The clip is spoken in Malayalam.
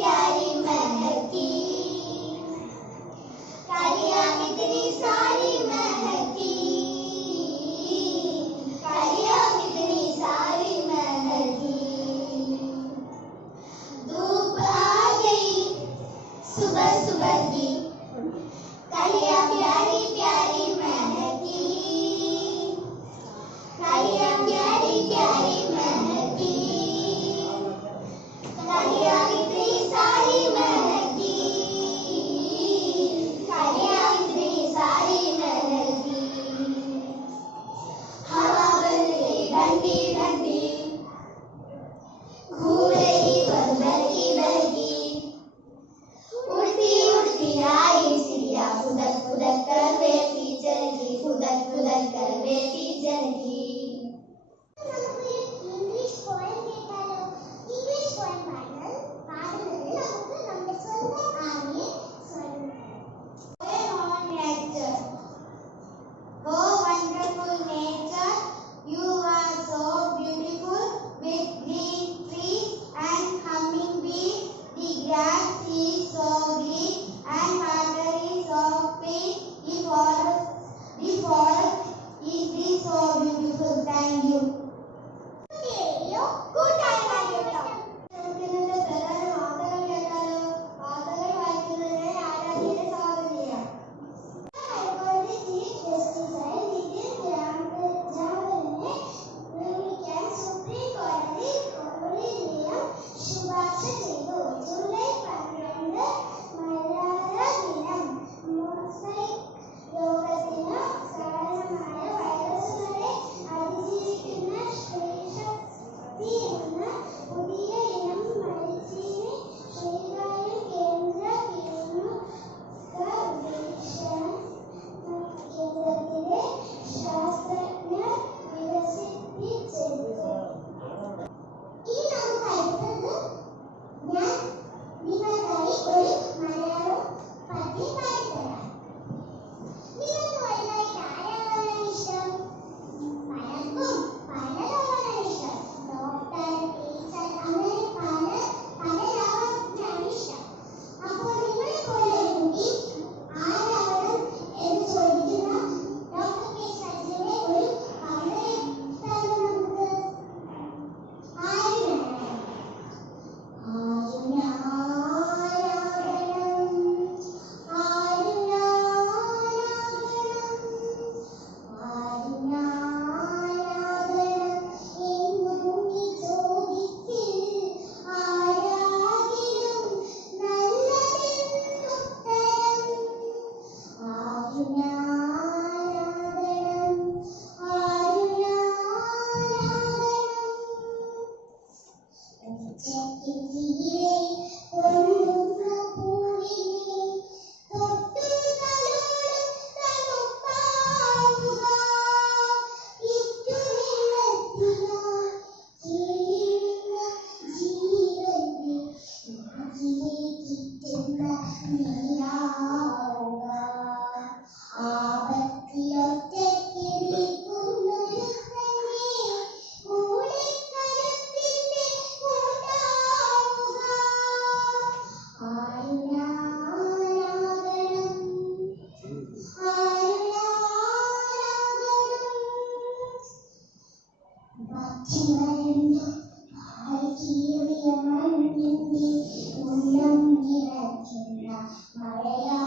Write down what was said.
प्यारी महकी, कलियां कितनी सारी महकी, कलियां कितनी सारी महकी। धूप आ गई सुबह सुबह की, कलियां प्यारी प्यारी महकी, कलियां प्यारी प्यारी महकी, कलियां कितनी सारी महकी, कलियां कितनी सारी महकी। हवा बन गई ठंडी ठंडी, घूम रही बन बहकी बहकी, उड़ती उड़ती आई चिड़िया, फुदक फुदक कर बेटी चलगी, फुदक फुदक कर बेटी चलगी। ഇംഗ്ലീഷ് പോയം കേട്ടാലോ? ഇംഗ്ലീഷ് പോയം പാടുന്നത് നമുക്ക് നമ്മുടെ സ്വന്തം ആര്യ സ്വരം. On nature. Oh wonderful nature, you are so beautiful with green trees and humming bees. The grass is so green and water is so clean. The forest is so beautiful. Thank you. മഴയാ